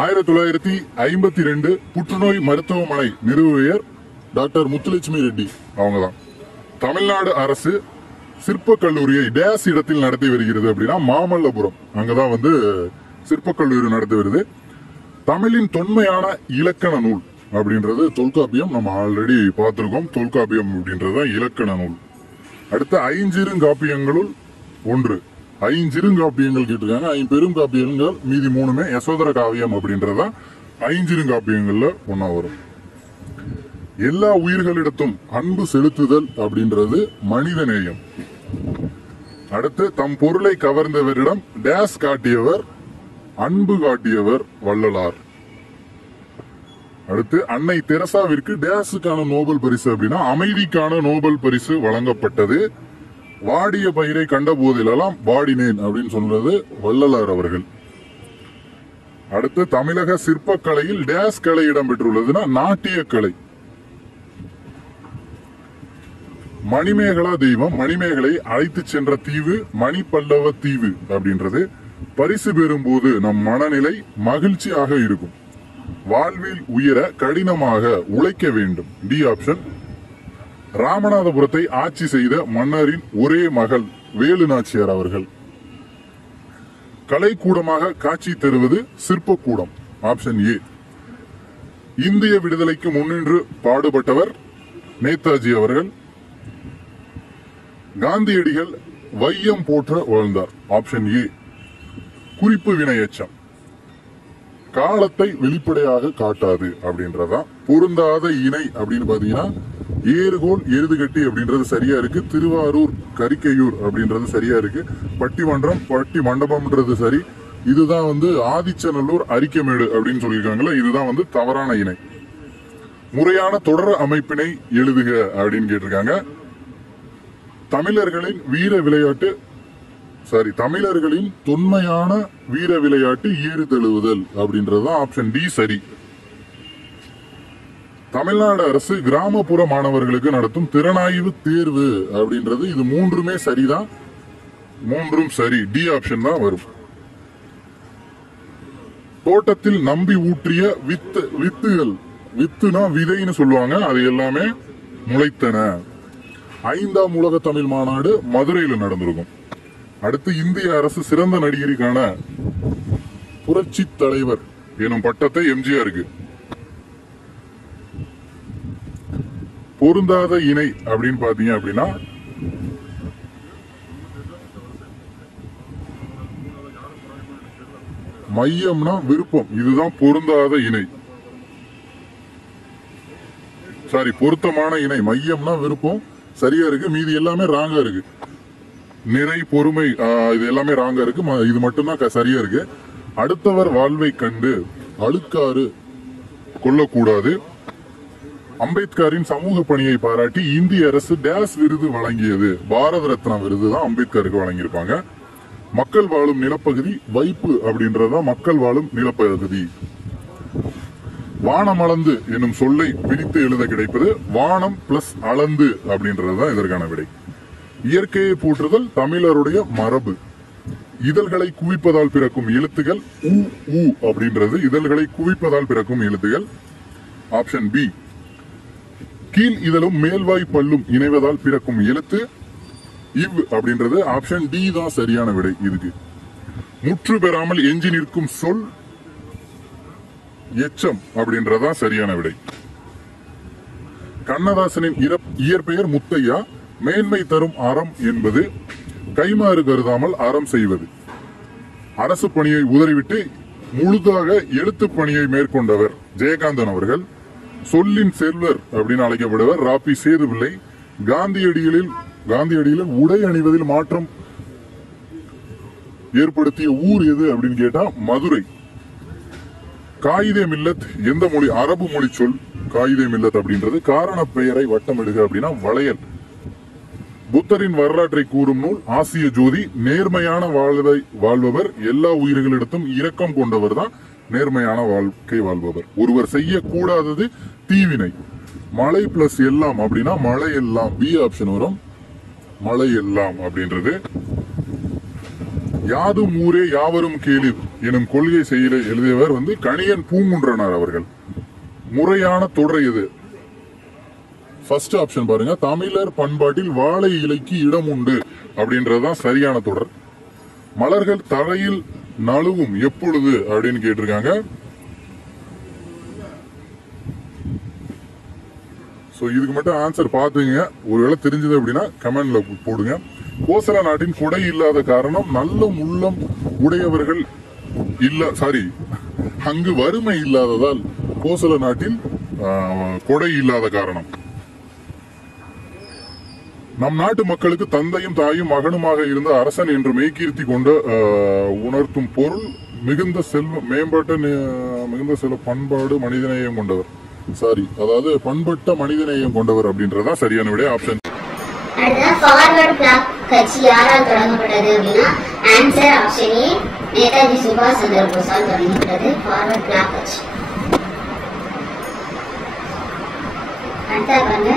1952 புற்றுநோய் மருத்துவமனை நிறுவியர் டாக்டர் முத்துலட்சுமி ரெட்டி அவங்கதான். தமிழ்நாடு அரசு சிற்ப கல்லூரியை டேஸ் இடத்தில் நடத்தி வருகிறது அப்படின்னா மாமல்லபுரம், அங்கதான் சிற்ப கல்லூரி நடத்தி வருது. தமிழின் தொன்மையான இலக்கண நூல் அப்படின்றது தொல்காப்பியம். நம்ம ஆல்ரெடி பார்த்திருக்கோம். தொல்காப்பியம் அப்படின்றது இலக்கண நூல். அடுத்து ஐஞ்சிறுங்காப்பியங்களுள் ஒன்று. ஐஞ்சிறுங்காப்பியங்கள் கேட்டிருக்காங்க. ஐம்பெரும் காப்பியங்கள் மீதி மூணுமே யசோதர காவியம் அப்படின்றதா ஐஞ்சிறுங்காப்பியங்கள்ல ஒன்னா வரும். எல்லா உயிர்களிடத்தும் அன்பு செலுத்துதல் அப்படின்றது மனித நேயம். அடுத்து தம் பொருளை கவர்ந்தவரிடம் டேஸ் காட்டியவர், அன்பு காட்டியவர் வள்ளலார். அடுத்து அன்னை தெரசாவிற்கு டேஸுக்கான நோபல் பரிசு அப்படின்னா அமைதிக்கான நோபல் பரிசு வழங்கப்பட்டது. வாடிய பயிரை கண்ட போதிலெல்லாம் வாடினேன் அப்படின்னு சொல்றது வள்ளலார் அவர்கள். அடுத்து தமிழக சிற்பக்கலையில் டேஸ் கலை இடம்பெற்றுள்ளதுன்னா நாட்டிய கலை. மணிமேகலா தெய்வம் மணிமேகலை அழைத்து சென்ற தீவு மணிப்பல்லவ தீவு அப்படின்றது. பரிசு பெறும்போது நம் மனநிலை மகிழ்ச்சியாக இருக்கும். வாழ்வில் உயர கடினமாக உழைக்க வேண்டும். D option. ராமநாதபுரத்தை ஆட்சி செய்த மன்னரின் ஒரே மகள் வேலு நாச்சியார் அவர்கள். கலைக்கூடமாக காட்சி தருவது சிற்பக்கூடம். Option A. இந்திய விடுதலைக்கு முன்னின்று பாடுபட்டவர் நேதாஜி அவர்கள். காந்தியடிகள் வையம் போற்ற வாழ்ந்தார். Option A. குறிப்பு வினையெச்சம் காலத்தை வெளிப்படையாக காட்டாது அப்படின்றதா. பொருந்தாத இணை அப்படின்னு பாத்தீங்கன்னா ஏறுகோல் எருதுகட்டி அப்படின்றது சரியா இருக்கு. திருவாரூர் கரிக்கையூர் அப்படின்றது சரியா இருக்கு. பட்டிமன்றம் பட்டி மண்டபம்ன்றது சரி. இதுதான் ஆதிச்சநல்லூர் அரிக்கமேடு அப்படின்னு சொல்லியிருக்காங்களா, இதுதான் தவறான இணை. முறையான தொடர் அமைப்பினை எழுதுக அப்படின்னு கேட்டிருக்காங்க. தமிழர்களின் தொன்மையான வீர விளையாட்டு ஏறு தழுவுதல் அப்படின்றதுதான் ஆப்ஷன் டி சரி. தமிழ்நாடு அரசு கிராமப்புற மாணவர்களுக்கு நடத்தும் திறனாய்வு தேர்வு அப்படின்றது இது மூன்றுமே சரிதான். மூன்றும் சரி. டி ஆப்ஷன் தான் வரும். தோட்டத்தில் நம்பி ஊற்றிய வித்துகள், வித்துனா விதைன்னு சொல்லுவாங்க, அது எல்லாமே முளைத்தன. 5ஆம் உலக தமிழ் மாநாடு மதுரையில் நடந்திருக்கும். அடுத்து இந்திய அரசு சிறந்த நடிகருக்கான புரட்சி தலைவர் எனும் பட்டத்தை எம்ஜிஆருக்கு. பொருந்தாத இணை அப்படின்னு பாத்தீங்க அப்படின்னா மையம்னா விருப்பம், இதுதான் பொருந்தாத இணை. பொருத்தமான இணை மையம்னா விருப்பம் சரியா இருக்கு. மீதி எல்லாமே ராங்கா இருக்கு. நிறை பொறுமை இது எல்லாமே ராங்கா இருக்கு. இது மட்டும்தான் சரியா இருக்கு. அடுத்தவர் வாழ்வை கண்டு அழுக்காறு கொள்ளக்கூடாது. அம்பேத்கரின் சமூக பணியை பாராட்டி இந்திய அரசு டேஸ் விருது வழங்கியது. பாரத ரத்னா விருது தான் அம்பேத்கருக்கு வழங்கியிருப்பாங்க. மக்கள் வாழும் நிலப்பகுதி வைப்பு அப்படின்றதான் மக்கள் வாழும் நிலப்பகுதி. வானம் அளந்து என்னும் சொல்லை பிரித்து எழுத கிடைப்பது வானம் பிளஸ் அளந்து அப்படின்றதுதான் இதற்கான விடை. இயற்கையை போற்றுதல் தமிழருடைய மரபு. இதழ்களை குவிப்பதால் பிறக்கும் எழுத்துகள் உ அப்படின்றது இதழ்களை குவிப்பதால் பிறக்கும் எழுத்துகள். Option B. கீழ் இதழும் மேல்வாய் பல்லும் இணைவதால் பிறக்கும் எழுத்து இவ் அப்படின்றது. ஆப்ஷன் டி தான் சரியான விடை. இதுக்கு முற்று பெறாமல் எஞ்சி நிற்கும் சொல் எச்சம் அப்படின்றதா சரியான விடை. கண்ணதாசனின் இயற்பெயர் முத்தையா. மேன்மை தரும் அறம் என்பது கைமாறு கருதாமல் அறம் செய்வது. அரசு பணியை உதறிவிட்டு முழுதாக எழுத்து பணியை மேற்கொண்டவர் ஜெயகாந்தன் அவர்கள். சொல்லின் செல்வர் அப்படின்னு அழைக்கப்படுவர் ராபி சேதுபிள்ளை. காந்தியடிகளில் உடை அணிவதில் மாற்றம் ஏற்படுத்திய ஊர் எது அப்படின்னு கேட்டா மதுரை. காயிதே மில்லத் எந்த மொழி? அரபு மொழி சொல் காயிதே மில்லத் அப்படின்றது. காரண பெயரை வட்டமிடுக அப்படின்னா வளையல். புத்தரின் வரலாற்றை கூறும் நூல் ஆசிய ஜோதி. நேர்மையான வாழ்வை வாழ்பவர் எல்லா உயிர்களிடத்தும் இரக்கம் கொண்டவர் தான் நேர்மையான வாழ்க்கை வாழ்பவர். ஒருவர் செய்யக்கூடாதது தீவினை. மழை பிளஸ் எல்லாம் அப்படின்னா மழை எல்லாம். பி ஆப்ஷன் வரும். மழை எல்லாம் அப்படின்றது. யாதும் ஊரே யாவரும் கேளிர் எனும் கொள்கை செயலை எழுதியவர் கணியன் பூங்குன்றனார் அவர்கள். முறையான தொடர் எது? ஃபர்ஸ்ட் ஆப்ஷன் பாருங்க, தமிழர் பண்பாட்டில் வாழை இலைக்கு இடம் உண்டு அப்படின்றதுதான் சரியான தொடர். மலர்கள் தரையில் நழுவும் எப்பொழுது அப்படின்னு கேட்டிருக்காங்க. இதுக்கு மட்டும் ஆன்சர் பாத்துங்க. ஒருவேளை தெரிஞ்சது அப்படின்னா கமெண்ட்ல போடுங்க. கோசல நாட்டின் கொடை இல்லாத காரணம் நல்ல உள்ளம் உடையவர்கள் அங்கு வறுமை இல்லாததால் கோசல நாட்டில் கொடை இல்லாத காரணம். நம் நாட்டு மக்களுக்கு தந்தையும் தாயும் மகனுமாக இருந்த அரசன் என்று மெய்கீர்த்தி கொண்ட உணர்த்தும் பொருள் மிகுந்த செல்வ மேம்பட்ட மிகுந்த செல்வ பண்பாடு மனிதநேயம் கொண்டவர். அதாவது பண்பட்ட மனிதநேயம் கொண்டவர் அப்படின்றதா சரியான விட. ஆப்ஷன் ஃபார்வர்ட் பிளாக் கட்சி யாரால் தொடங்கப்பட்டது அப்படின்னா ஆன்சர் ஆப்ஷன் ஏ, நேதாஜி சுபாஷ் சந்திர போஸால் தொடங்கப்பட்டது ஃபார்வர்ட் பிளாக் கட்சி. அடுத்த பாருங்க,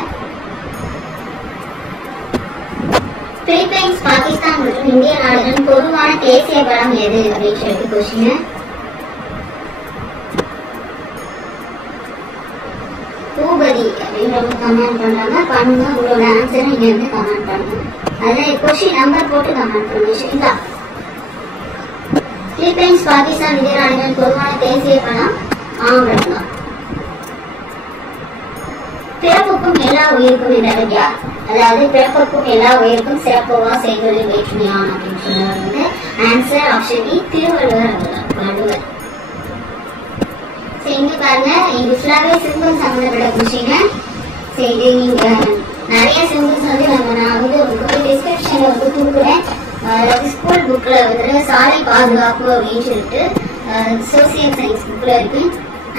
பிலிப்பைன்ஸ், பாகிஸ்தான் மற்றும் இந்திய நாடுகளின் பொதுவான தேசிய பலம் எது அப்படின்னு சொல்லிட்டு கொஸ்டின். பூபதி அப்படின்றவங்க கமெண்ட் பண்றாங்க. பண்ணுங்க, உங்களோட ஆன்சரை இங்க கமெண்ட் பண்ணுங்க. அதுல கொஸ்டின் நம்பர் போட்டு கமெண்ட் பண்ணுங்க. சரிங்களா? பிலிப்பைன்ஸ், பாகிஸ்தான், இந்திய நாடுகளின் பொதுவான தேசிய பலம் ஆம்பளம். பிறப்புக்கும் எல்லா உயிருக்கும் என்றவர் யார்? அதாவது பிறப்புக்கும் எல்லா உயிருக்கும் சிறப்புவா செய்வதில் வேற்றுமையான் அப்படின்னு சொன்னவர் ஆன்சர் ஆப்ஷன் டி, திருவள்ளுவர் அவர்கள். இங்க பாருங்க, இது ஃபுல்லாவே சிம்பிள் சம்பந்தப்பட்ட கொஸ்டின். சரி, நீங்க நிறைய சிம்பிள்ஸ் நான் உங்களுக்கு டிஸ்கிரிப்ஷன்ல கொடுக்குறேன். அதாவது ஸ்கூல் புக்ல சாலை பாதுகாப்பு அப்படின்னு சொல்லிட்டு சோசியல் சயின்ஸ் புக்ல இருக்கு.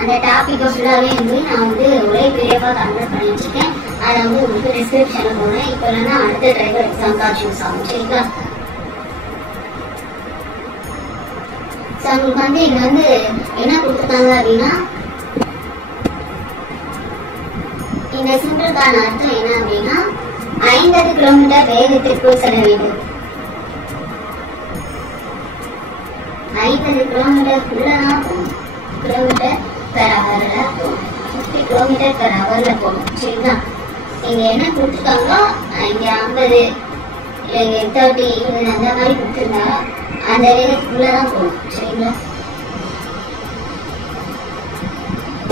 அந்த டாபிக்கை ஃபுல்லாவே நான் ஒரே பிடிஎஃபா கன்வெர்ட் பண்ணி வச்சிருக்கேன். அதை உங்களுக்கு டிஸ்கிரிப்ஷன்ல போடுறேன். இப்போ இல்லைன்னா அடுத்த டிரைவர் எக்ஸாம்க்கா சூஸ் ஆகும். சரிங்களா? உங்களுக்கு இது என்ன கொடுத்துருக்காங்க அப்படின்னா, இந்த சிம்பிளுக்கான அர்த்தம் என்ன அப்படின்னா 50 கிலோமீட்டர் வேகத்திற்குள் செல்ல வேண்டும். 50 கிலோமீட்டருக்குள்ளதான் போகணும். கிலோமீட்டர் பெர் ஹவர்ல போகணும். 50 கிலோமீட்டர் பெர் ஹவர்ல போகணும். சரிங்களா? இங்க என்ன கொடுத்துருக்காங்களோ இங்க 50 30 20 அந்த மாதிரி கொடுத்துருந்தா அந்த வேகத்துக்குள்ளதான் போகணும். சரிங்களா?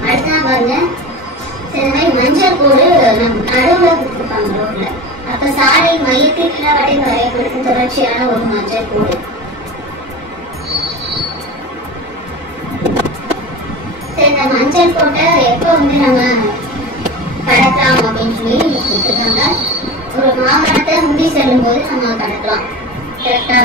அடுத்த பாருங்க, இந்த மாதிரி மஞ்சள் கோடு நடுவுல கொடுத்துருப்பாங்க ரோட்ல. அப்ப சாலை மையத்தில் எல்லாவற்றையும் வரையப்படுத்தும் தொடர்ச்சியான ஒரு மஞ்சள் கோடு. இந்த மஞ்சள் கோட்டை எப்போ நம்ம கடக்கலாம் அப்படின்னு சொல்லி கொடுத்துருக்காங்க. ஒரு மாவட்டத்தை முந்தி செல்லும் போது நம்ம கடக்கலாம். கரெக்டா?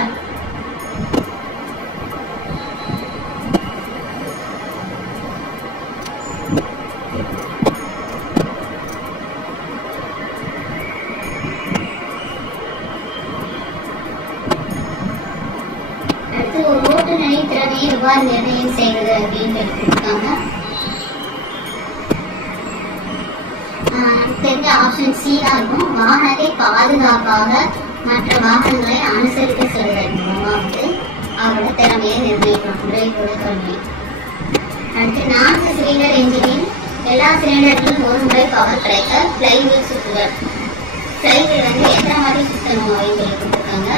எவ்வாறு நிர்ணயம் செய்வது அப்படின்னு கொடுத்தாங்க. தெரிஞ்ச ஆப்ஷன் சி தான் இருக்கும். வாகனத்தை பாதுகாப்பாக மற்ற வாகனங்களை அனுசரித்து செல்வதன் மூலமா அவரோட திறமையை நிர்ணயிக்கும் முறையோட கல்வி. அடுத்து 4 சிலிண்டர் என்ஜினில் எல்லா சிலிண்டர்களும் ஒரு முறை பவர் கிடைக்க ஃப்ளைவீல் சுற்றுதல். ஃப்ளைவீல் எத்தனை மாதிரி சுத்தணும் அப்படின்னு சொல்லி கொடுத்துருக்காங்க.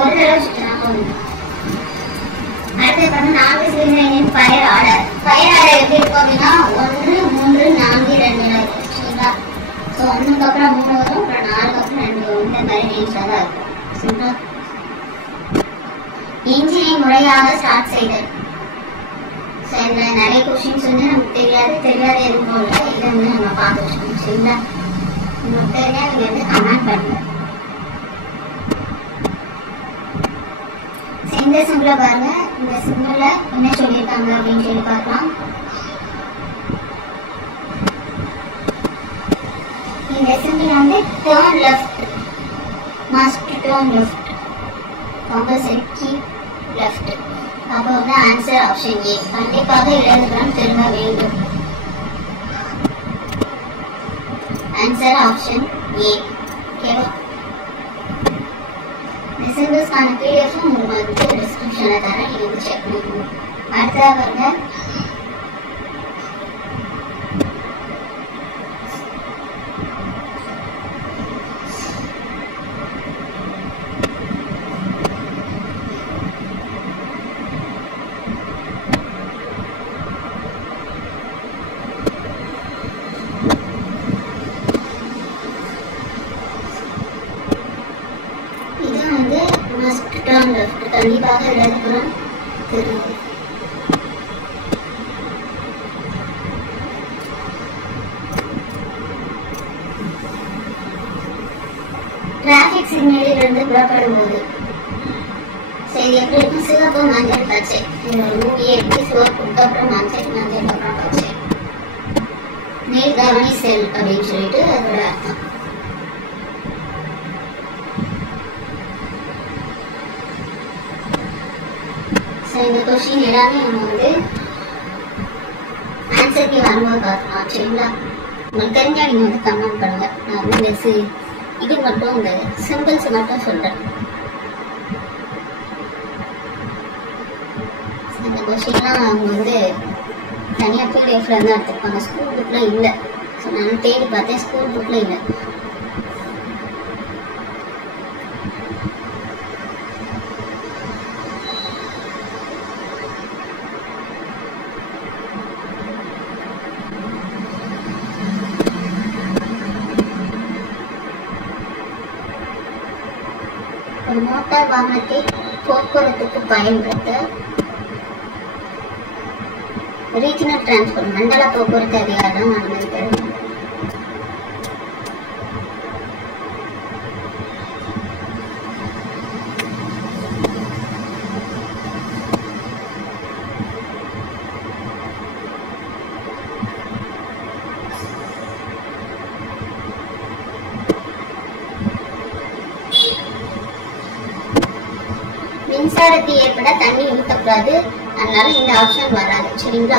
ஒரு தடவை சுற்றினா போதும். அடுத்து 4 cylinder fire order. Fire order எப்படி இருக்கும் அப்படின்னா 1 3 4 2 சரிங்களா? ஸோ 1க்கு அப்புறம் 3 வரும், அப்புறம் 4க்கு அப்புறம் 2 வரும். இந்த மாதிரி நேம்ஸாக தான் இருக்கும். சரிங்களா? இன்ஜினை முறையாக ஸ்டார்ட் செய்தல். ஸோ இதில் நிறைய கொஸ்டின்ஸ் நமக்கு தெரியாது எதுவும் போல இதை நம்ம பார்த்து வச்சுக்கணும். சரிங்களா? உங்களுக்கு தெரியாது நீங்க கமெண்ட் பண்ணுங்க. இந்த சிம்பிள பாருங்க. இந்த சிம்பிள்ல என்ன சொல்லியிருக்காங்க அப்படின்னு சொல்லி பார்க்கலாம். இந்த simple turn left, must turn left, compulsory keep left. அப்போ வந்து ஆன்சர் ஆப்ஷன் ஏ. கண்டிப்பாக இடதுபுறம் திரும்ப வேண்டும். Answer option A. ஓகேவா? இந்த சிம்பிள்ஸ்க்கான பிடிஎஃப் உங்களுக்கு வந்து டிஸ்கிரிப்ஷன்ல தரேன், நீங்க வந்து செக் பண்ணிக்கோங்க. அடுத்ததாக பாருங்க, கண்டிப்பாக இடதுபுறம் திரும்பும். டிராபிக் சிக்னலில் இருந்து புறப்படும் போது சரி எப்படி இருக்கும்? சிவப்பு மஞ்சள் பச்சை. இந்த மூவியை எப்படி சிவப்பு அப்புறம் மஞ்சள் மஞ்சள் அப்புறம் பச்சை. நீர் கவனி செல் அப்படின்னு சொல்லிட்டு அதோட அர்த்தம். இந்த கொஸ்டின் எல்லாமே நம்ம வந்து ஆன்சருக்கு வரும்போது பார்க்கலாம். சரிங்களா? உங்களுக்கு தெரிஞ்சா நீங்க வந்து கமெண்ட் பண்ணுங்க. நான் வந்து இந்த இது மட்டும் இந்த சிம்பிள்ஸ் மட்டும் சொல்றேன். இந்த கொஸ்டின்லாம் அவங்க வந்து தனியா பிடிஎஃப்ல இருந்து எடுத்துருப்பாங்க. ஸ்கூல் புக்ல இல்லை. ஸோ நான் தேடி பார்த்தேன், ஸ்கூல் புக்ல இல்லை. ஒரு மோட்டார் வாகனத்தை போக்குவரத்துக்கு பயன்படுத்த ரீஜனல் டிரான்ஸ்போர்ட் மண்டல போக்குவரத்து அதிகாரம் அனுமதி பெறும். மின்சாரத்தை ஏற்பட தண்ணி ஊற்றக்கூடாது, அதனால இந்த ஆப்ஷன் வராது. சரிங்களா?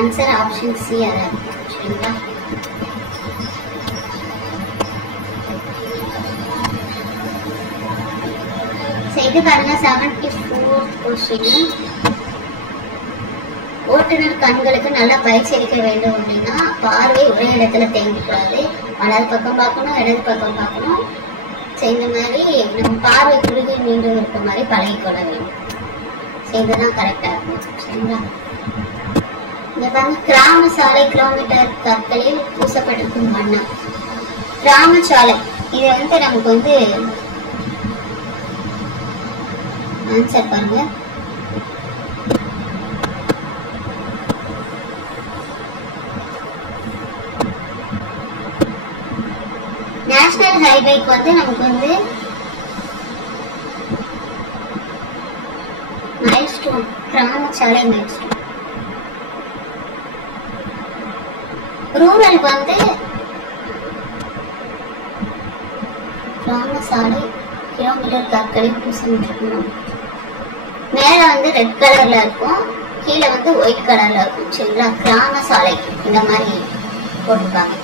ஆன்சர் ஆப்ஷன் சி வராது. சரிங்களா? இது பாருங்க 74th கொஸ்டின். ஓட்டுநர் கண்களுக்கு நல்லா பயிற்சி அளிக்க வேண்டும் அப்படின்னா பார்வை ஒரே இடத்துல தேங்கக்கூடாது. வலது பக்கம் பார்க்கணும், இடது பக்கம் பார்க்கணும். இந்த மாதிரி நம்ம பார்வை குறுகி மீண்டும் இருக்க மாதிரி பழகிக்கொள்ள வேண்டும். இதுதான் கரெக்டா இருக்கும். சரிங்களா? இங்க பாருங்க, கிராம சாலை கிலோமீட்டர் கற்களில் பூசப்பட்டிருக்கும் வண்ணம். கிராம சாலை இது வந்து நமக்கு வந்து ஆன்சர் பாருங்க. நேஷனல் ஹைவேக்கு வந்து நமக்கு வந்து மைல்ஸ்டோன், கிராம சாலை மைல்ஸ்டோன். ரூரல் வந்து கிராம சாலை கிலோமீட்டர் கற்களில் பூசப்பட்டிருக்கணும். மேல வந்து ரெட் கலர்ல இருக்கும், கீழே வந்து ஒயிட் கலர்ல இருக்கும். சரிங்களா? கிராம சாலை இந்த மாதிரி போட்டிருப்பாங்க.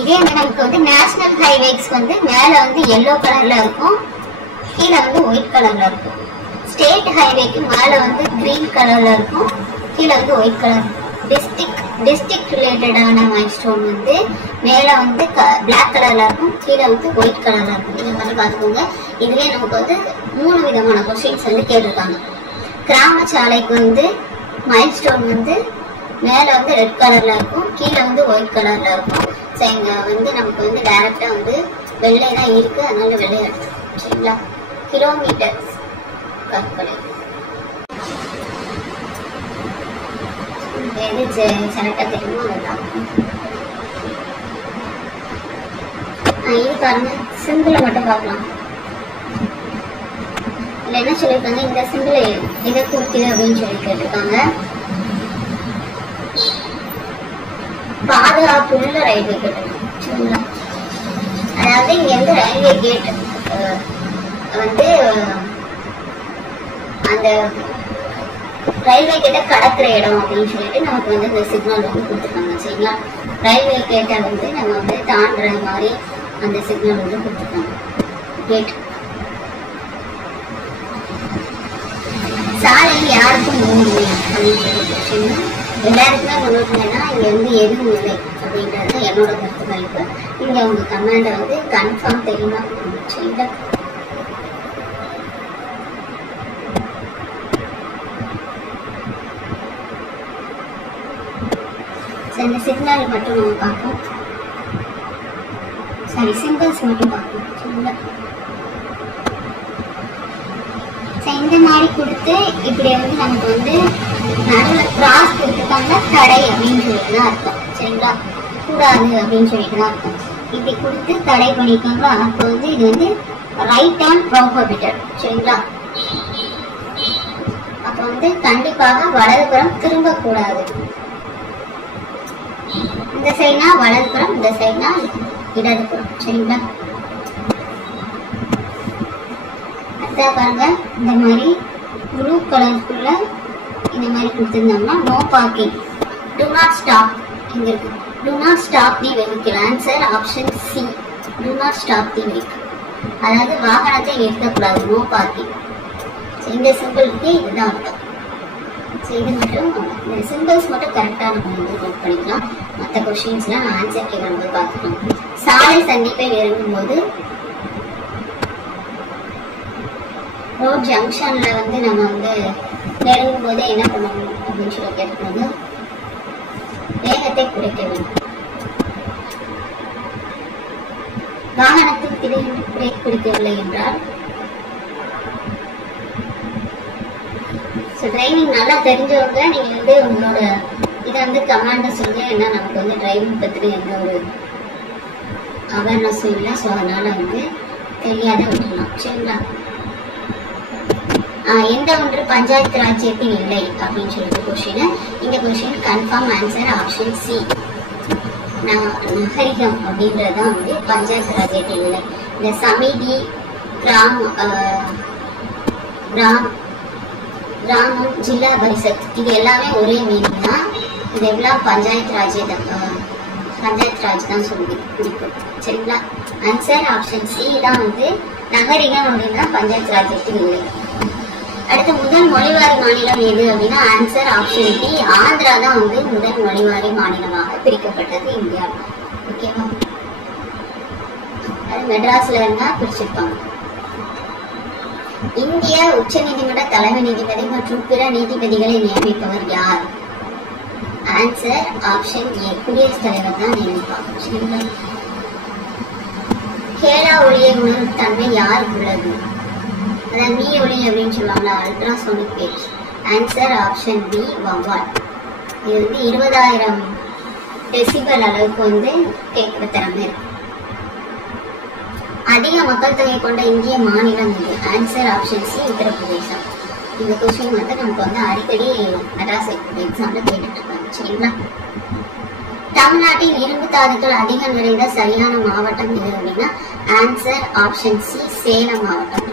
இதே நமக்கு வந்து நேஷனல் ஹைவேஸ் வந்து மேல வந்து எல்லோ கலர்ல இருக்கும், கீழே வந்து ஒயிட் கலர்ல இருக்கும். ஸ்டேட் ஹைவேக்கு மேல வந்து கிரீன் கலர்ல இருக்கும், கீழே வந்து ஒயிட் கலர். டிஸ்ட்ரிக்ட் ரிலேட்டடான மைல்ஸ்டோன் வந்து மேல வந்து பிளாக் கலர்ல இருக்கும், கீழே வந்து ஒயிட் கலர்ல இருக்கும். இந்த மாதிரி பார்த்துக்கோங்க. இதுலயே நமக்கு வந்து 3 விதமான கொஸ்டின்ஸ் வந்து கேட்டிருக்காங்க. கிராம சாலைக்கு வந்து மைல்ஸ்டோன் வந்து மேல வந்து ரெட் கலர்ல இருக்கும், கீழே வந்து ஒயிட் கலர்ல இருக்கும். இங்க வந்து நமக்கு வந்து டைரக்டா வந்து வெள்ளை தான் இருக்கு, அதனால வெள்ளை எடுத்துக்கோம். சரிங்களா? கிலோமீட்டர் கற்களை எது செலக்டா தெரியுமோ அதுதான். இது பாருங்க, சிம்பிளை மட்டும் பார்க்கலாம். இதுல என்ன சொல்லியிருக்காங்க, இந்த சிம்பிளை எதை குறிக்குது அப்படின்னு சொல்லி கேட்டிருக்காங்க. பாதுகாப்புள்ள ரயில்வே கட்டணம். சரிங்களா? அதாவது இங்க வந்து ரயில்வே கேட் வந்து அந்த ரயில்வே கேட்டை கடக்கிற இடம் அப்படின்னு சொல்லிட்டு நமக்கு வந்து இந்த சிக்னல் வந்து கொடுத்துருக்காங்க. சரிங்களா, ரயில்வே கேட்டை வந்து நம்ம வந்து தாண்டுற மாதிரி அந்த சிக்னல் வந்து கொடுத்துருக்காங்க. கேட் சாலையில் யாருக்கும் முன்னுரிமை அப்படின்னு சொல்லி எல்லாருக்குமே முன்னுரிமைனா இங்க வந்து எதுவும் இல்லை அப்படின்றது என்னோட கருத்து கணிப்பு. இங்க உங்க கமாண்டை வந்து கன்ஃபார்ம் தெரியுமா? சரிங்களா, இந்த சிக்னல் மட்டும் நம்ம பார்ப்போம். சாரி, சிம்பிள்ஸ் மட்டும் பார்ப்போம். சரிங்களா, இந்த மாதிரி கொடுத்து இப்படி வந்து நமக்கு வந்து நடுவில் கிராஸ் கொடுத்துருக்காங்க, தடை அப்படின்னு சொல்லிட்டு தான் அர்த்தம். சரிங்களா, கூடாது அப்படின்னு சொல்லிட்டு தான் அர்த்தம். இப்படி கொடுத்து தடை பண்ணியிருக்காங்க. அப்போ வந்து இது வந்து ரைட் டர்ன் ப்ரோஹிபிட்டட். சரிங்களா, அப்போ வந்து கண்டிப்பாக வலதுபுறம் திரும்பக்கூடாது. இந்த சைடுனா வலதுபுறம், இந்த சைடுனா இடதுபுறம். சரிங்களா, அடுத்த பாருங்க, இந்த மாதிரி ப்ளூ கலருக்குள்ள இந்த மாதிரி கொடுத்துருந்தாங்கன்னா no parking, do not stop. இங்க இருக்கு do not stop the vehicle. Answer option C, do not stop the vehicle. அதாவது வாகனத்தை நிறுத்தக்கூடாது, நோ பார்க்கிங். இந்த சிம்பிளுக்கு இதுதான் அர்த்தம். இது மட்டும் இந்த சிம்பிள்ஸ் மட்டும் கரெக்டாக நம்ம வந்து நோட் பண்ணிக்கலாம். மற்ற கொஸ்டின்ஸ்லாம் ஆன்சர் கேட்கும்போது பார்த்துக்கலாம். சாலை சந்திப்பை நெருங்கும் போது ரோட் ஜங்ஷன்ல வந்து நம்ம வந்து நெருங்கும் போது என்ன பண்ணணும் அப்படின்னு சொல்லி கேட்கும்போது வேகத்தை குறைக்க வேண்டும். வாகனத்தில் திடீரென்று பிரேக் பிடிக்கவில்லை என்றால் டிரைவிங் நல்லா தெரிஞ்சவங்க நீங்க வந்து உங்களோட இதை வந்து கமாண்ட சொல்லுங்க. ஏன்னா நமக்கு வந்து டிரைவிங் பற்றி எந்த ஒரு அவேர்னஸும் இல்லை. ஸோ அதனால வந்து தெரியாத விட்டுலாம். சரிங்களா, எந்த ஒன்று பஞ்சாயத்து ராஜ்யத்தில் இல்லை அப்படின்னு சொல்லிட்டு கொஸ்டின். இந்த question confirm answer option C, நகரிகம் அப்படின்றதான் வந்து பஞ்சாயத்து ராஜ்யத்தில் இல்லை. இந்த சமிதி, கிராமம், ஜில்லா பரிஷத் இது எல்லாமே ஒரே மீனிங் தான். இதெல்லாம் பஞ்சாயத்து ராஜ் தான் சொல்லி பிடிக்கும். சரிங்களா, ஆன்சர் ஆப்ஷன் சி தான் வந்து நகரிகம் அப்படின்னா பஞ்சாயத்து ராஜ்யத்தில் இல்லை. அடுத்து முதல் மொழிவாரி மாநிலம் எது அப்படின்னா ஆன்சர் ஆப்ஷன் டி, ஆந்திரா தான் வந்து முதல் மொழிவாரி மாநிலமாக பிரிக்கப்பட்டது இந்தியா. ஓகேவா, அது மெட்ராஸ்ல இருந்தா பிரிச்சிருப்பாங்க. இந்திய உச்ச நீதிமன்ற தலைமை நீதிபதி மற்றும் பிற நீதிபதிகளை நியமிப்பவர் யார்? ஆன்சர் ஆப்ஷன் ஏ, குடியரசுத் தலைவர் தான் நியமிப்பாங்க. கேலா ஒளியை உணரும் தன்மை யாருக்கு உள்ளது? அதான் மீ ஒளி அப்படின்னு சொல்லுவாங்களா, ultrasonic waves. Answer option B, வவ்வால். இது வந்து 20,000 டெசிபல் அளவுக்கு வந்து கேட்கிற திறமை இருக்கு. அதிக மக்கள் தொகை கொண்ட இந்திய மாநிலம் இது. Answer option C, Uttar Pradesh. இந்த கொஸ்டின் வந்து நமக்கு வந்து அடிக்கடி மெட்ராஸ் எக்ஸாம்ல கேட்டுட்டு இருக்காங்க. சரிங்களா, தமிழ்நாட்டின் இரும்பு தாதுக்கள் அதிகம் நிறைந்த சரியான மாவட்டம் எது அப்படின்னா ஆன்சர் ஆப்ஷன் சி, சேலம் மாவட்டம்.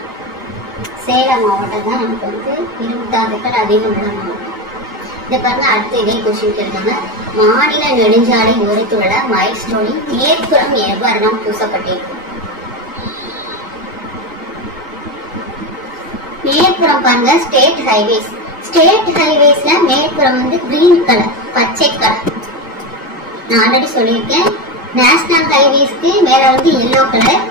சேலம் மாவட்டம் தான் நமக்கு வந்து இரும்பு தாதுக்கள் அதிகம் உள்ள மாவட்டம். இதை பாருங்க, அடுத்த இதே கொஸ்டின் கேட்டாங்க. மாநில நெடுஞ்சாலை ஓரத்துள்ள மைல்ஸ்டோனின் மேற்புறம் எவ்வாறுதான் பூசப்பட்டிருக்கும்? மேற்புறம் பாருங்க, ஸ்டேட் ஹைவேஸ். ஸ்டேட் ஹைவேஸ்ல மேற்புறம் வந்து கிரீன் கலர், பச்சை கலர். நான் ஆல்ரெடி சொல்லியிருக்கேன். நேஷனல் ஹைவேஸ்க்கு மேல வந்து எல்லோ கலர்,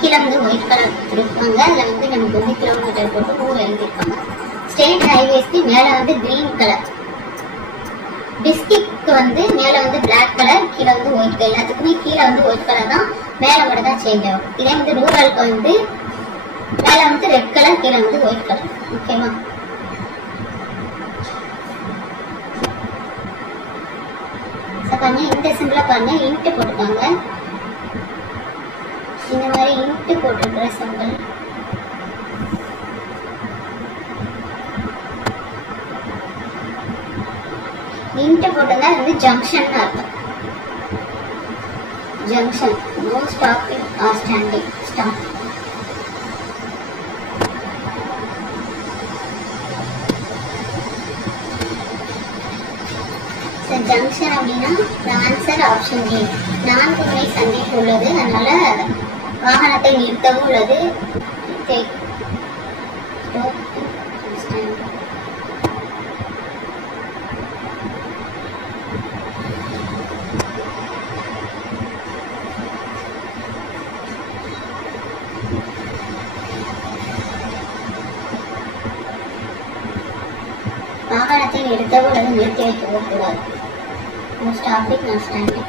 கீழே வந்து ஒயிட் கலர் கொடுத்துருக்காங்க. அதுல வந்து நமக்கு வந்து கிலோமீட்டர் போட்டு 2 எழுதிருக்காங்க. ஸ்டேட் ஹைவேஸ்க்கு மேல வந்து கிரீன் கலர், டிஸ்ட்ரிக்ட் வந்து மேல வந்து பிளாக் கலர், கீழே வந்து ஒயிட் கலர். எல்லாத்துக்குமே கீழே வந்து ஒயிட் கலர் தான், மேல மட்டும் தான் சேஞ்ச் ஆகும். இதே வந்து ரூரலுக்கு வந்து மேல வந்து ரெட் கலர், கீழே வந்து ஒயிட் கலர். ஓகேவா, பாருங்க இந்த சிம்பிள பாருங்க, இன்ட் போட்டுருக்காங்க. இந்த மாதிரி இன்ட் போட்டுருக்கிற சிம்பிள் இன்ட் போட்டதா வந்து ஜங்ஷன் அர்த்தம். Junction, no stopping or standing. Stop. So junction அப்படின்னா the answer option A. 4 முனை சந்திப்பு உள்ளது, அதனால வாகனத்தை நிறுத்தவும் உள்ளது. வாகனத்தை நிறுத்தவோ அல்லது நிறுத்தி வைக்கவோ கூடாது. ஸ்டாப்பிங் நான் ஸ்டாண்டிங்.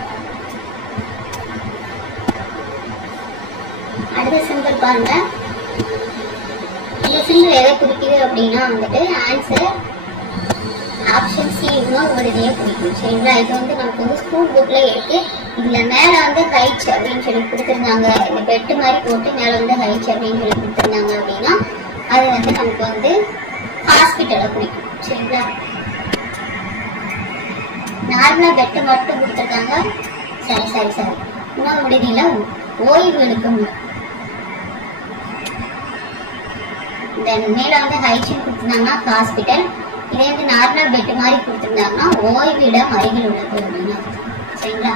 அடுத்த சிம்பிள் பாருங்க. இந்த சிம்பிள் எதை குறிக்குது அப்படின்னா வந்துட்டு ஆன்சர் ஆப்ஷன் சி உணவு விடுதியை குறிக்கும். சரிங்களா? இது வந்து நமக்கு வந்து ஸ்கூல் புக்ல இருக்கு. இதுல மேல வந்து ஹைட்ஸ் அப்படின்னு சொல்லி கொடுத்துருந்தாங்க. இந்த பெட்டு மாதிரி போட்டு மேல வந்து ஹைட்ஸ் அப்படின்னு சொல்லி கொடுத்துருந்தாங்க அப்படின்னா அது வந்து நமக்கு வந்து ஹாஸ்பிட்டலை குறிக்கும். சரிங்களா? நார்மலா பெட்டு மட்டும் கொடுத்துருக்காங்க. சரி உணவு விடுதியில ஓய்வு எடுக்கும். மேல வந்து ஹைஜீன் கொடுத்துருந்தாங்கன்னா ஹாஸ்பிட்டல், இதே வந்து நார்மலா பெட்டு மாதிரி கொடுத்துருந்தாங்கன்னா ஓய்விடம் அருகில் உள்ளது அப்படின்னா. சரிங்களா?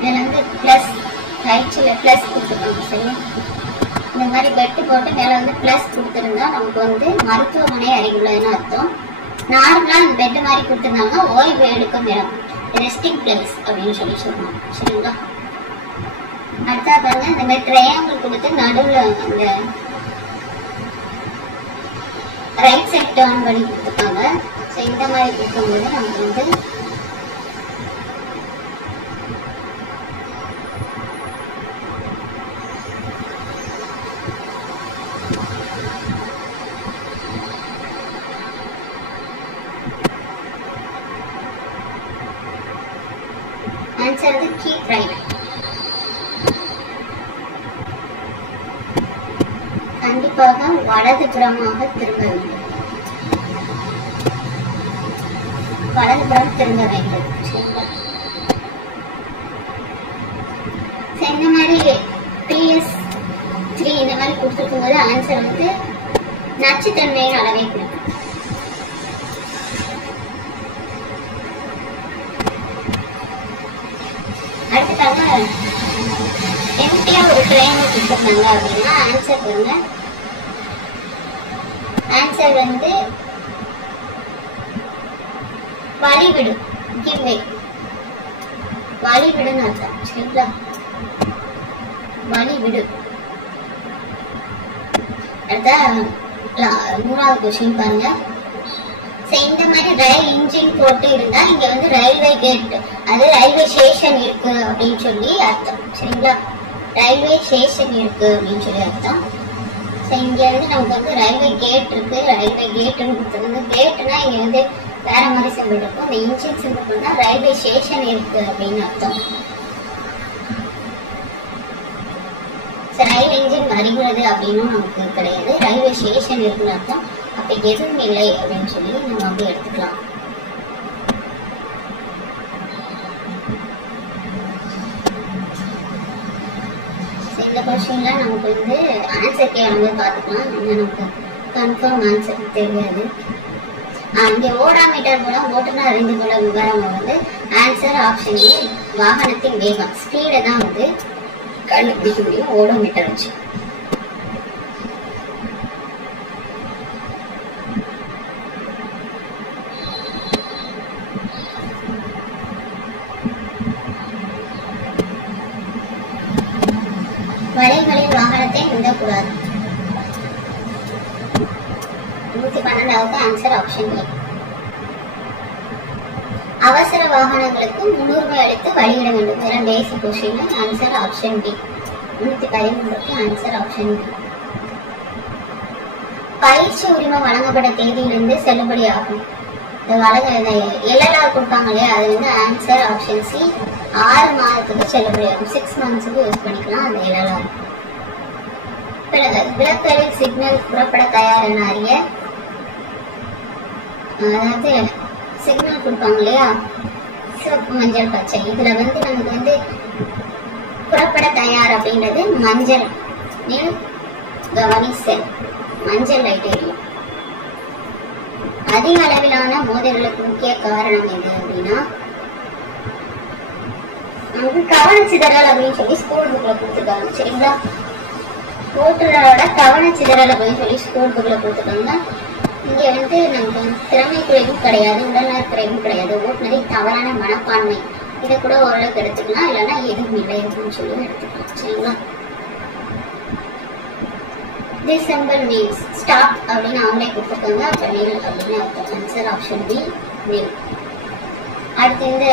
இதுல வந்து பிளஸ் ஹைட்ல பிளஸ் கொடுத்துருக்காங்க. சரியா? இந்த மாதிரி பெட்டு போட்டு மேல வந்து பிளஸ் கொடுத்துருந்தா நமக்கு வந்து மருத்துவமனை அருகிலுள்ளதுன்னு அர்த்தம். நார்மலா இந்த பெட்டு மாதிரி கொடுத்துருந்தாங்க ஓய்வு எடுக்கும் இடம், ரெஸ்டிங் பிளேஸ் அப்படின்னு சொல்லி சொல்லுவாங்க. சரிங்களா? அடுத்தா பாருங்க, இந்த மாதிரி ட்ரையாங்கிள் கொடுத்து நடுவுல அந்த ரைட் சைட் டர்ன் பண்ணி கொடுத்துருக்காங்க. ஸோ இந்த மாதிரி கொடுக்கும்போது நமக்கு வந்து ஆன்சர் வந்து கீப் ரைட். கண்டிப்பாக வலதுபுறமாக திரும்ப வேண்டும். வலதுபுறம் திரும்ப வேண்டும். இந்த மாதிரி PS3 இந்த மாதிரி கொடுத்துருக்கும் போது ஆன்சர் வந்து நச்சுத்தன்மையின் அளவை கொடுக்கும். அடுத்ததாக எம்டியா ஒரு ட்ரையாங்கிள் கொடுத்துருக்காங்க அப்படின்னா ஆன்சர் பாருங்க. ஆன்சர் வந்து வழிவிடு, கிவ் வே, வழிவிடுன்னு அர்த்தம். சரிங்களா? வழிவிடு. அடுத்த 3வது கொஸ்டின் பாருங்க. இந்த மாதிரி ரயில் இன்ஜின் போட்டு இருந்தா இங்க வந்து ரயில்வே கேட், அது ரயில்வே ஸ்டேஷன் இருக்கு அப்படின்னு சொல்லி அர்த்தம். சரிங்களா? ரயில்வே ஸ்டேஷன் இருக்கு அப்படின்னு சொல்லி அர்த்தம். இங்க வந்து நமக்கு வந்து ரயில்வே கேட் இருக்கு, ரயில்வே கேட்னு கொடுத்துருங்க. கேட்னா இங்க வந்து வேற மாதிரி சிம்பிள் இருக்கும். இந்த இன்ஜின் சிம்பிள் பண்ணா ரயில்வே ஸ்டேஷன் இருக்கு அப்படின்னு அர்த்தம். ரயில் இன்ஜின் வருகிறது அப்படின்னும் நமக்கு கிடையாது, ரயில்வே ஸ்டேஷன் இருக்குன்னு அர்த்தம். அப்ப எதுவும் இல்லை அப்படின்னு சொல்லி நம்ம அப்படி எடுத்துக்கலாம். இந்த கொஸ்டின்ல நமக்கு வந்து ஆன்சர் கேளுங்க பார்த்துக்கலாம். நமக்கு கன்ஃபார்ம் ஆன்சர் தெரியாது. இங்க ஓடாமீட்டர் மூலம் ஓட்டுநர் அறிந்து கொள்ள விவரம் வந்து ஆன்சர் ஆப்ஷன் ஏ, வாகனத்தின் வேகம் ஸ்பீடை தான் வந்து கண்டுபிடிக்க முடியும் ஓடோமீட்டர் வச்சு. வளைகளில் வாகனத்தை நிறுத்தக்கூடாது. 112வது ஆன்சர் ஆப்ஷன் ஏ. அவசர வாகனங்களுக்கு முன்னுரிமை அளித்து வழியிட வேண்டும். இதெல்லாம் basic question. Answer option B. 113க்கு ஆன்சர் ஆப்ஷன் பி. பயிற்சி உரிமை வழங்கப்பட்ட தேதியிலிருந்து செல்லுபடி ஆகும். எல்எல்ஆர் கொடுப்பாங்க இல்லையா, அது வந்து ஆன்சர் ஆப்ஷன் சி. 6 மாதத்துக்கு செல்லுபடி ஆகும். 6 மந்த்ஸுக்கு யூஸ் பண்ணிக்கலாம் அந்த எல்எல்ஆர். விளக்கெளில் சிக்னல் புறப்பட தயார் என அறிய, அதாவது சிக்னல் கொடுப்பாங்க இல்லையா, சிவப்பு மஞ்சள் பச்சை, இதுல வந்து நமக்கு வந்து புறப்பட தயார் அப்படின்றது மஞ்சள் நீல் கவனிசல், மஞ்சள் லைட் எரியும். அதிக அளவிலான மோதல்களுக்கு முக்கிய காரணம் எது அப்படின்னா நமக்கு கவனச்சிதறல் அப்படின்னு சொல்லி ஸ்கூல் புக்ல கொடுத்துருக்காங்க. சரிங்களா, ஓட்டுநரோட கவனச்சிதறல் அப்படின்னு சொல்லி ஸ்கூல் புக்ல கொடுத்துருக்காங்க. இங்க வந்து நமக்கு திறமை குறைவும் கிடையாது, உடல்நல குறைவும் கிடையாது, ஓட்டுநரின் தவறான மனப்பான்மை, இதை கூட ஓரளவுக்கு எடுத்துக்கலாம், இல்லைன்னா எதுவும் இல்லை அப்படின்னு சொல்லி எடுத்துக்கலாம். சரிங்களா, this symbol means stop அப்படின்னு அவங்களே கொடுத்துருக்காங்க. அப்ப nil அப்படின்னு அர்த்தம். Answer option B nil. அடுத்து இந்த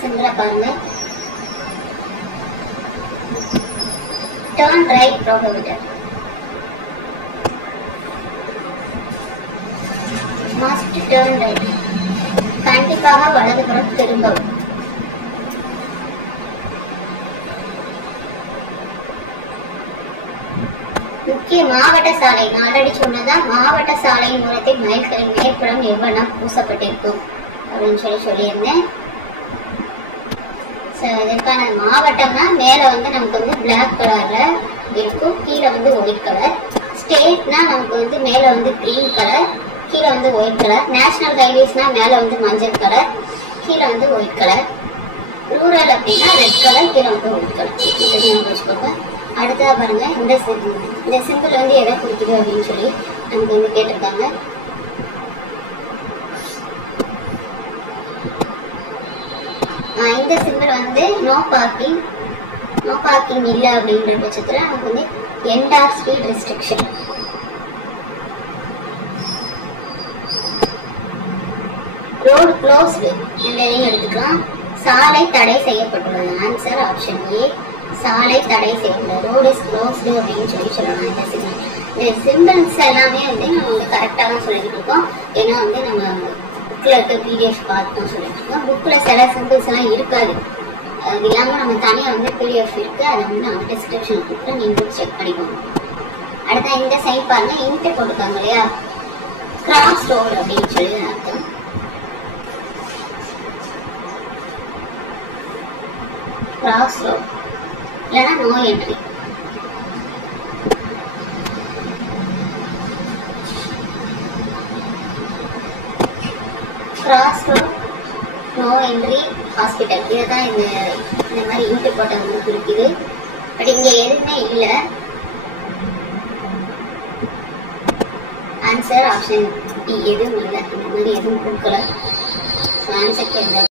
சிம்பிளை பாருங்க. turn right prohibited. must turn right. கண்டிப்பாக வலதுபுறம் திரும்பவும். முக்கிய மாவட்ட சாலை, நான் ஆல்ரெடி சொன்னதான், மாவட்ட சாலையின் ஓரத்தில் மைல்களின் மேற்புறம் எவ்வளவு பூசப்பட்டிருக்கும் அப்படின்னு சொல்லியிருந்தேன். இதற்கான மாவட்டம்னா மேல வந்து நமக்கு வந்து பிளாக் கலர்ல இருக்கும், கீழே வந்து ஒயிட் கலர். ஸ்டேட்னா நமக்கு வந்து மேல வந்து கிரீன் கலர், கீழே வந்து ஒயிட் கலர். நேஷனல் ஹைவேஸ்னா மேல வந்து மஞ்சள் கலர், கீழே வந்து ஒயிட் கலர். ரூரல் அப்படின்னா ரெட் கலர், கீழே வந்து ஒயிட் கலர். வச்சுக்கோங்க. அடுத்ததா பாருங்க, இந்த சிம்பிள் வந்து எதை குறிக்குது அப்படின்னு சொல்லி நமக்கு வந்து கேட்டிருக்காங்க. இந்த சிம்பிள் வந்து நோ பார்க்கிங் இல்லை அப்படின்ற பட்சத்துல நமக்கு வந்து end of speed restriction. Road closed இந்த இதையும் எடுத்துக்கலாம். சாலை தடை செய்யப்பட்டுள்ளது. ஆன்சர் ஆப்ஷன் ஏ, சாலை தடை செய்யப்பட்டுள்ளது. ரோடு இஸ் க்ளோஸ்டு அப்படின்னு சொல்லலாம். இந்த சிம்பிள், இந்த சிம்பிள்ஸ் எல்லாமே வந்து நம்ம வந்து கரெக்டாக தான் சொல்லிட்டு இருக்கோம். ஏன்னா வந்து நம்ம புக்ல இருக்க பிடிஎஃப் பார்த்தோம் சொல்லிட்டு இருக்கோம். புக்ல சில சிம்பிள்ஸ் எல்லாம் இருக்காது, அது இல்லாம நம்ம தனியா வந்து பிடிஎஃப் இருக்கு, அதை வந்து நம்ம டிஸ்கிரிப்ஷன் கொடுத்து நீங்க செக் பண்ணிக்கோங்க. அடுத்த இந்த சைட் பாருங்க, இன்ட்டு போட்டுக்காங்க இல்லையா, கிராஸ் ரோடு அப்படின்னு சொல்லி அர்த்தம். கிராஸ் ரோடு இல்லைன்னா no entry. Cross road, no entry, hospital, இதுதான் இந்த மாதிரி இன்ட்டு போட்டவங்க இருக்குது. பட் இங்க எதுவுமே இல்லை. ஆன்சர் ஆப்ஷன் டி, எதுவும் இல்லை, இந்த மாதிரி எதுவும் கொடுக்கல. ஆன்சர்